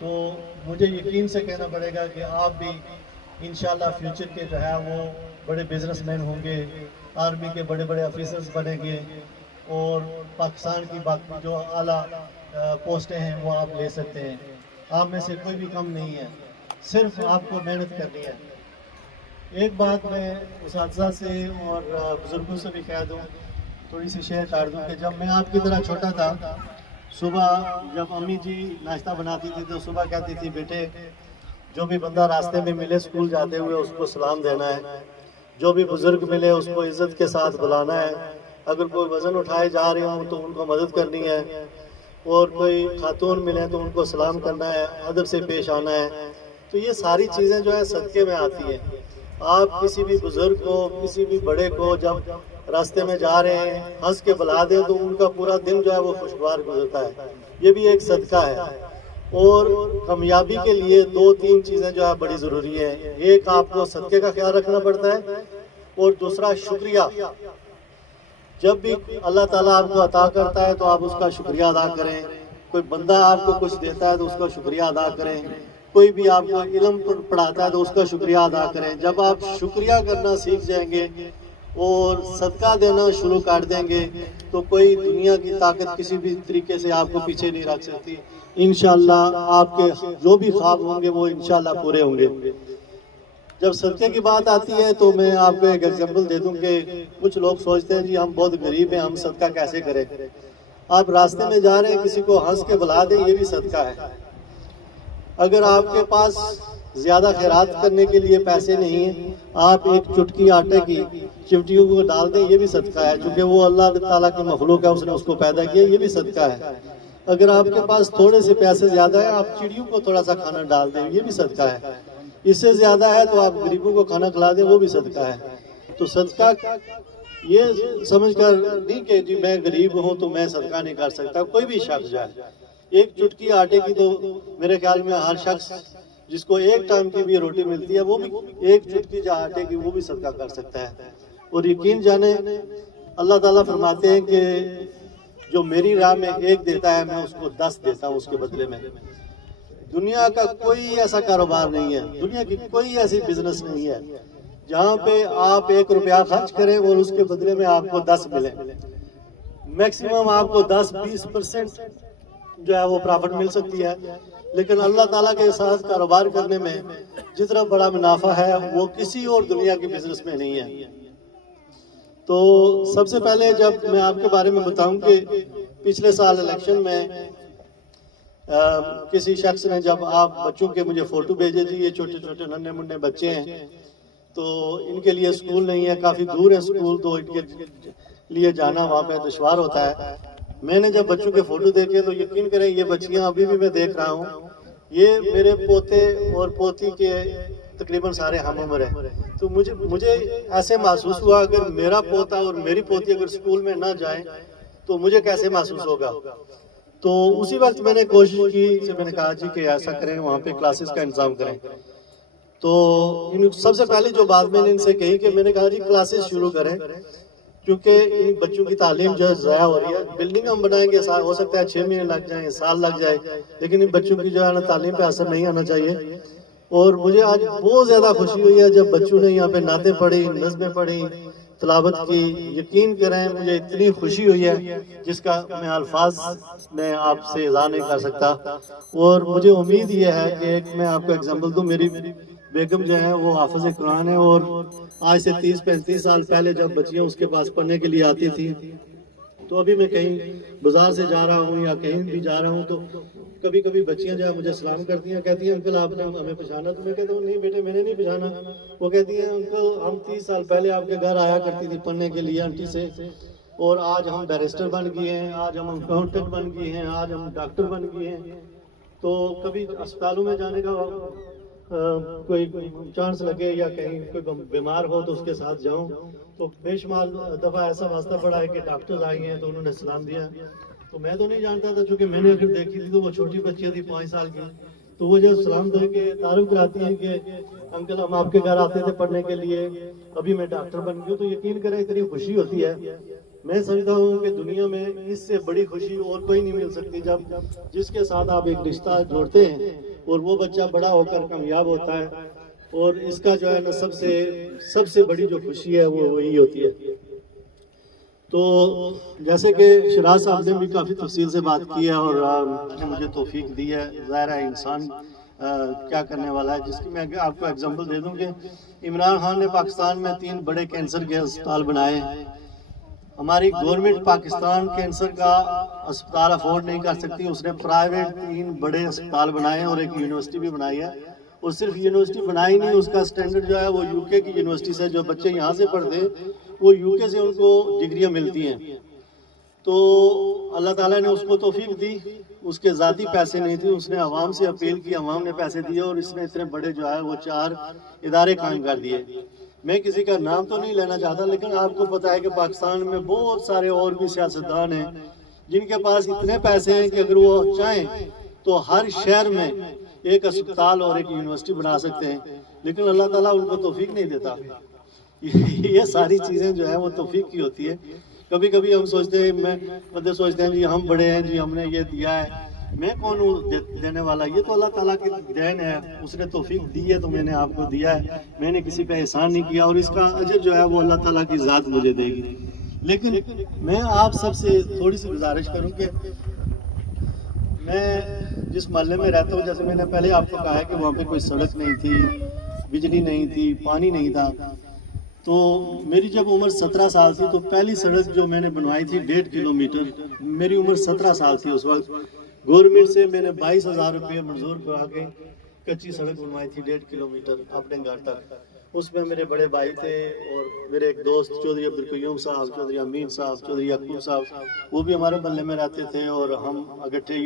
تو مجھے یقین سے کہنا پڑے گا کہ آپ بھی انشاءاللہ فیوچر کے جو ہے وہ بڑے بزنس مین ہوں گے، آرمی کے بڑے بڑے آفیسرز بنیں گے، اور پاکستان کی باقی جو اعلیٰ پوسٹیں ہیں وہ آپ لے سکتے ہیں. آپ میں سے کوئی بھی کم نہیں ہے، صرف آپ کو محنت کرنی ہے. ایک بات میں اساتذہ سے اور بزرگوں سے بھی کہہ دوں، تھوڑی سی شیئر کر دوں کہ جب میں آپ کی طرح چھوٹا تھا، صبح جب امی جی ناشتہ بناتی تھی تو صبح کہتی تھی بیٹے جو بھی بندہ راستے میں ملے اسکول جاتے ہوئے اس کو سلام دینا ہے، جو بھی بزرگ ملے اس کو عزت کے ساتھ بلانا ہے، اگر کوئی وزن اٹھائے جا رہے ہوں تو ان کو مدد کرنی ہے، اور کوئی خاتون ملے تو ان کو سلام کرنا ہے، ادب سے پیش آنا ہے. تو یہ ساری چیزیں جو ہے صدقے میں آتی ہیں. آپ کسی بھی بزرگ کو، کسی بھی بڑے کو جب راستے میں جا رہے ہیں ہنس کے بلا دیں تو ان کا پورا دن جو ہے وہ خوشگوار گزرتا ہے. یہ بھی ایک صدقہ ہے. اور کامیابی کے لیے 2-3 چیزیں جو ہے بڑی ضروری ہیں. ایک آپ کو صدقے کا خیال رکھنا پڑتا ہے، اور دوسرا شکریہ. جب بھی اللہ تعالیٰ آپ کو عطا کرتا ہے تو آپ اس کا شکریہ ادا کریں. کوئی بندہ آپ کو کچھ دیتا ہے تو اس کا شکریہ ادا کریں. کوئی بھی آپ کو علم پڑھاتا ہے تو اس کا شکریہ ادا کریں. جب آپ شکریہ کرنا سیکھ جائیں گے اور صدقہ دینا شروع کر دیں گے تو کوئی دنیا کی طاقت کسی بھی طریقے سے آپ کو پیچھے نہیں رکھ سکتی. انشاءاللہ آپ کے جو بھی خواب ہوں گے وہ انشاءاللہ پورے ہوں گے. جب صدقے کی بات آتی ہے تو میں آپ کو ایک ایگزامپل دے دوں کہ کچھ لوگ سوچتے ہیں جی ہم بہت غریب ہیں، ہم صدقہ کیسے کریں. آپ راستے میں جا رہے ہیں کسی کو ہنس کے بلا دیں، یہ بھی صدقہ ہے. اگر آپ کے پاس زیادہ خیرات کرنے کے لیے پیسے نہیں ہیں، آپ ایک چٹکی آٹے کی چمٹیوں کو ڈال دیں، یہ بھی صدقہ ہے. چونکہ وہ اللہ تعالیٰ کی مخلوق ہے، اس نے اس کو پیدا کیا، یہ بھی صدقہ ہے. اگر آپ کے پاس تھوڑے سے پیسے زیادہ ہیں، آپ چڑیوں کو تھوڑا سا کھانا ڈال دیں، یہ بھی صدقہ ہے. اس سے زیادہ ہے تو آپ غریبوں کو کھانا کھلا دیں، وہ بھی صدقہ ہے. تو صدقہ یہ سمجھ کر نہیں کہ جی میں غریب ہوں تو میں صدقہ نہیں کر سکتا. کوئی بھی شخص جائے ایک چٹکی آٹے کی تو میرے خیال میں ہر شخص جس کو ایک ٹائم کی بھی روٹی ملتی ہے وہ بھی ایک چٹکی جو آٹے کی وہ بھی صدقہ کر سکتا ہے. اور یقین جانے اللہ تعالیٰ فرماتے ہیں کہ جو میری راہ میں ایک دیتا ہے میں اس کو 10 دیتا ہوں اس کے بدلے میں. دنیا کا کوئی ایسا کاروبار نہیں ہے، دنیا کی کوئی ایسی بزنس نہیں ہے جہاں پہ آپ 1 روپیہ خرچ کریں اور اس کے بدلے میں آپ کو 10 ملے. میکسیمم آپ کو 10-20% جو ہے وہ پرافٹ مل سکتی ہے. لیکن اللہ تعالیٰ کے ساتھ کاروبار کرنے میں جتنا بڑا منافع ہے وہ کسی اور دنیا کی بزنس میں نہیں ہے. تو سب سے پہلے جب میں آپ کے بارے میں بتاؤں کہ پچھلے سال الیکشن میں کسی شخص نے جب آپ بچوں کے مجھے فوٹو بھیجے جی یہ چھوٹے چھوٹے ننھے منھے بچے ہیں تو ان کے لیے اسکول نہیں ہے، کافی دور ہے اسکول، تو ان کے لیے جانا وہاں پہ دشوار ہوتا ہے. میں نے جب بچوں کے فوٹو دیکھے تو یقین کریں یہ بچیاں ابھی بھی میں دیکھ رہا ہوں، یہ میرے پوتے اور پوتی کے تقریباً سارے ہم عمر ہیں. تو مجھے ایسے محسوس ہوا اگر میرا پوتا اور میری پوتی اگر اسکول میں نہ جائیں تو مجھے کیسے محسوس ہوگا. تو اسی وقت میں نے کوشش کی، میں نے کہا جی کہ ایسا کریں وہاں پہ کلاسز کا انتظام کریں. تو سب سے پہلے جو بات میں نے ان سے کہی کہ میں نے کہا جی کلاسز شروع کریں، کیونکہ ان بچوں کی تعلیم جو ہے ضائع ہو رہی ہے. بلڈنگ ہم بنائیں گے ہو سکتا ہے 6 مہینے لگ جائیں، سال لگ جائے، لیکن ان بچوں کی جو ہے نا تعلیم پہ اثر نہیں آنا چاہیے. اور مجھے آج بہت زیادہ خوشی ہوئی ہے جب بچوں نے یہاں پہ نعتیں پڑھی، نظمیں پڑھی، تلاوت کی. یقین کریں مجھے اتنی خوشی ہوئی ہے جس کا میں الفاظ میں آپ سے اظہار نہیں کر سکتا. اور مجھے امید یہ ہے کہ ایک میں آپ کو ایگزامپل دوں، میری بیگم جو ہے وہ حافظ قرآن ہے، اور آج سے 30-35 سال پہلے جب بچیاں اس کے پاس پڑھنے کے لیے آتی تھی تو ابھی میں کہیں بازار سے جا رہا ہوں یا کہیں بھی جا رہا ہوں تو کبھی کبھی بچیاں جو ہے مجھے سلام کرتی ہیں، کہتی ہیں انکل آپ نے ہمیں پہچانا؟ تو میں کہتا ہوں نہیں بیٹے میں نے نہیں پہچانا. وہ کہتی ہیں انکل ہم 30 سال پہلے آپ کے گھر آیا کرتی تھی پڑھنے کے لیے آنٹی سے، اور آج ہم بیرسٹر بن گئے ہیں، آج ہم اکاؤنٹنٹ بن گئے ہیں، آج ہم ڈاکٹر بن گئے ہیں. تو کبھی اسپتالوں میں جانے کا کوئی چانس لگے یا کہیں کوئی بیمار ہو تو اس کے ساتھ جاؤں تو بے شمار دفعہ ایسا واسطہ پڑا ہے کہ ڈاکٹر آئے ہیں تو انہوں نے سلام دیا. تو میں تو نہیں جانتا تھا، چونکہ میں نے اگر دیکھی تھی تو وہ چھوٹی بچیاں تھی 5 سال کی، تو وہ جب سلام دے کے تعارف کراتی ہیں کہ انکل ہم آپ کے گھر آتے تھے پڑھنے کے لیے، ابھی میں ڈاکٹر بن گئی ہوں. تو یقین کریں اتنی خوشی ہوتی ہے. میں سمجھتا ہوں کہ دنیا میں اس سے بڑی خوشی اور کوئی نہیں مل سکتی جب جس کے ساتھ آپ ایک رشتہ جوڑتے ہیں اور وہ بچہ بڑا ہو کر کامیاب ہوتا ہے، اور اس کا جو ہے نا سب سے بڑی جو خوشی ہے وہ وہی ہوتی ہے۔ تو جیسے کہ شراز صاحب نے بھی کافی تفصیل سے بات کی ہے اور مجھے توفیق دی ہے، ظاہر ہے انسان کیا کرنے والا ہے، جس کی میں آپ کو ایگزامپل دے دوں کہ عمران خان نے پاکستان میں 3 بڑے کینسر کے اسپتال بنائے ہیں۔ ہماری گورنمنٹ پاکستان کینسر کا اسپتال افورڈ نہیں کر سکتی، اس نے پرائیویٹ 3 بڑے اسپتال بنائے ہیں اور ایک یونیورسٹی بھی بنائی ہے، اور صرف یونیورسٹی بنائی نہیں، اس کا سٹینڈرڈ جو ہے وہ یو کے کی یونیورسٹی سے، جو بچے یہاں سے پڑھتے ہیں وہ یو کے سے ان کو ڈگریاں ملتی ہیں۔ تو اللہ تعالیٰ نے اس کو توفیق دی، اس کے ذاتی پیسے نہیں تھے، اس نے عوام سے اپیل کی، عوام نے پیسے دیے اور اس نے اتنے بڑے جو ہے وہ 4 ادارے قائم کر دیے۔ میں کسی کا نام تو نہیں لینا چاہتا، لیکن آپ کو پتہ ہے کہ پاکستان میں بہت سارے اور بھی سیاستدان ہیں جن کے پاس اتنے پیسے ہیں کہ اگر وہ چاہیں تو ہر شہر میں ایک اسپتال اور ایک یونیورسٹی بنا سکتے ہیں، لیکن اللہ تعالیٰ ان کو توفیق نہیں دیتا۔ یہ ساری چیزیں جو ہے وہ توفیق کی ہوتی ہے۔ کبھی کبھی ہم سوچتے ہیں جی ہم بڑے ہیں، جی ہم نے یہ دیا ہے، میں کون ہوں دینے والا؟ یہ تو اللہ تعالیٰ کی دین ہے، اس نے توفیق دی ہے تو میں نے آپ کو دیا ہے، میں نے کسی پہ احسان نہیں کیا، اور اس کا اجر جو ہے وہ اللہ تعالیٰ کی ذات مجھے دے گی۔ لیکن میں آپ سب سے تھوڑی سی گزارش کروں کہ میں جس محلے میں رہتا ہوں، جیسے میں نے پہلے آپ کو کہا ہے کہ وہاں پہ کوئی سڑک نہیں تھی، بجلی نہیں تھی، پانی نہیں تھا، تو میری جب عمر 17 سال تھی تو پہلی سڑک جو میں نے بنوائی تھی 1.5 کلومیٹر، میری عمر 17 سال تھی اس وقت، گورنمنٹ سے میں نے 22,000 روپے منظور کرا کے کچی سڑک بنوائی تھی 1.5 کلومیٹر اپنے گھر تک۔ اس میں میرے بڑے بھائی تھے اور میرے ایک دوست چودھری عبدالقیوم صاحب، چودھری امین صاحب، چودھری یعقوب صاحب، وہ بھی ہمارے محلے میں رہتے تھے اور ہم اگٹھے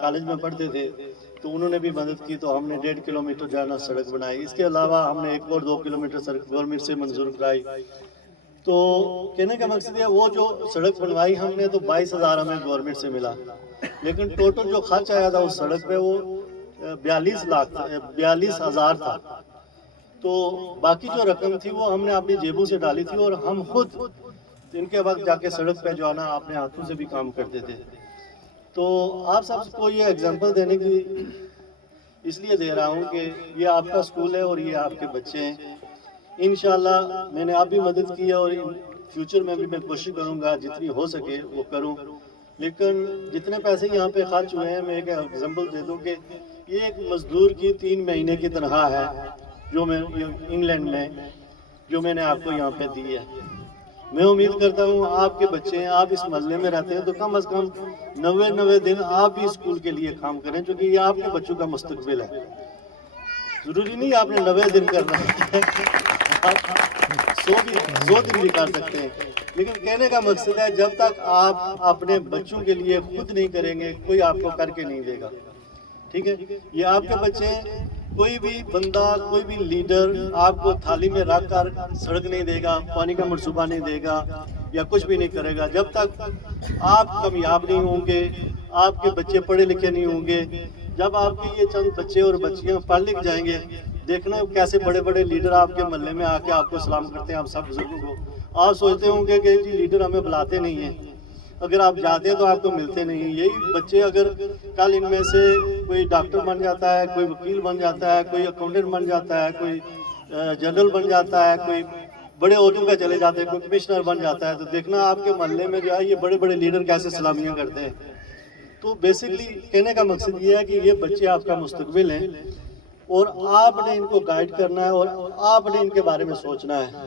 کالج میں پڑھتے تھے، تو انہوں نے بھی مدد کی، تو ہم نے 1.5 کلومیٹر جانا سڑک بنائی۔ اس کے علاوہ ہم نے ایک اور 2 کلومیٹر سڑک گورنمنٹ سے منظور کرائی۔ تو کہنے کا مقصد ہے وہ جو سڑک بنوائی ہم نے تو 22,000 ہمیں گورنمنٹ سے ملا، لیکن ٹوٹل جو خرچ آیا تھا اس سڑک پہ وہ 42,000 تھا۔ تو باقی جو رقم تھی وہ ہم نے اپنی جیبوں سے ڈالی تھی، اور ہم خود ان کے وقت جا کے سڑک پہ جو ہے نا اپنے ہاتھوں سے بھی کام کرتے تھے۔ تو آپ سب کو یہ ایگزامپل دینے کی اس لیے دے رہا ہوں کہ یہ آپ کا اسکول ہے اور یہ آپ کے بچے ہیں۔ انشاءاللہ میں نے آپ بھی مدد کی ہے اور فیوچر میں بھی میں کوشش کروں گا جتنی ہو سکے وہ کروں، لیکن جتنے پیسے یہاں پہ خرچ ہوئے ہیں میں ایک ایگزامپل دے دوں کہ یہ ایک مزدور کی 3 مہینے کی تنخواہ ہے جو میں انگلینڈ میں جو میں نے آپ کو یہاں پہ دی ہے۔ میں امید کرتا ہوں آپ کے بچے ہیں، آپ اس محلے میں رہتے ہیں تو کم از کم 90 دن آپ بھی اسکول کے لیے کام کریں، چونکہ یہ آپ کے بچوں کا مستقبل ہے۔ ضروری نہیں آپ نے 90 دن کرنا ہے، آپ 100 دن بھی کر سکتے ہیں، لیکن کہنے کا مقصد ہے جب تک آپ اپنے بچوں کے لیے خود نہیں کریں گے کوئی آپ کو کر کے نہیں دے گا، ٹھیک ہے؟ یہ آپ کے بچے ہیں، کوئی بھی بندہ، کوئی بھی لیڈر آپ کو تھالی میں رکھ کر سڑک نہیں دے گا، پانی کا منصوبہ نہیں دے گا یا کچھ بھی نہیں کرے گا۔ جب تک آپ کامیاب نہیں ہوں گے، آپ کے بچے پڑھے لکھے نہیں ہوں گے، جب آپ کے یہ چند بچے اور بچیاں پڑھ لکھ جائیں گے، دیکھنا کیسے بڑے بڑے لیڈر آپ کے محلے میں آ کے آپ کو سلام کرتے ہیں، آپ سب بزرگوں کو۔ آپ سوچتے ہوں گے کہ لیڈر ہمیں بلاتے نہیں ہیں، اگر آپ جاتے ہیں تو آپ کو ملتے نہیں ہیں۔ یہی بچے اگر کل ان میں سے کوئی ڈاکٹر بن جاتا ہے، کوئی وکیل بن جاتا ہے، کوئی اکاؤنٹنٹ بن جاتا ہے، کوئی جنرل بن جاتا ہے، کوئی بڑے عہدوں کا چلے جاتے ہیں، کوئی کمشنر بن جاتا ہے، تو دیکھنا آپ کے محلے میں جو ہے یہ بڑے بڑے لیڈر کیسے سلامیاں کرتے ہیں۔ تو بیسکلی کہنے کا مقصد یہ ہے کہ یہ بچے آپ کا مستقبل ہیں اور آپ نے ان کو گائیڈ کرنا ہے اور آپ نے ان کے بارے میں سوچنا ہے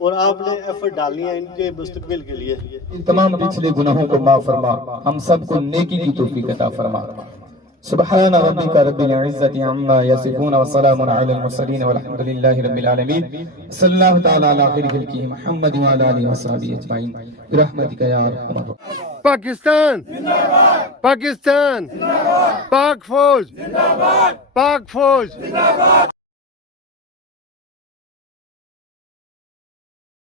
اور آپ نے ایفرٹ ڈالنی ہے ان کے مستقبل کے لیے۔ ان تمام پچھلے گناہوں کو معاف فرما، ہم سب کو نیکی کی توفیق عطا فرما۔ سبحان ربک رب العزت عما یصفون وسلام علی المرسلین والحمد للہ رب العالمین۔ صلی اللہ تعالی علی خیر خلقہ محمد وعلی آلہ وصحبہ اجمعین برحمتک یا ارحم الراحمین۔ پاکستان زندہ باد، پاکستان زندہ باد، پاک فوج زندہ باد، پاک فوج زندہ باد۔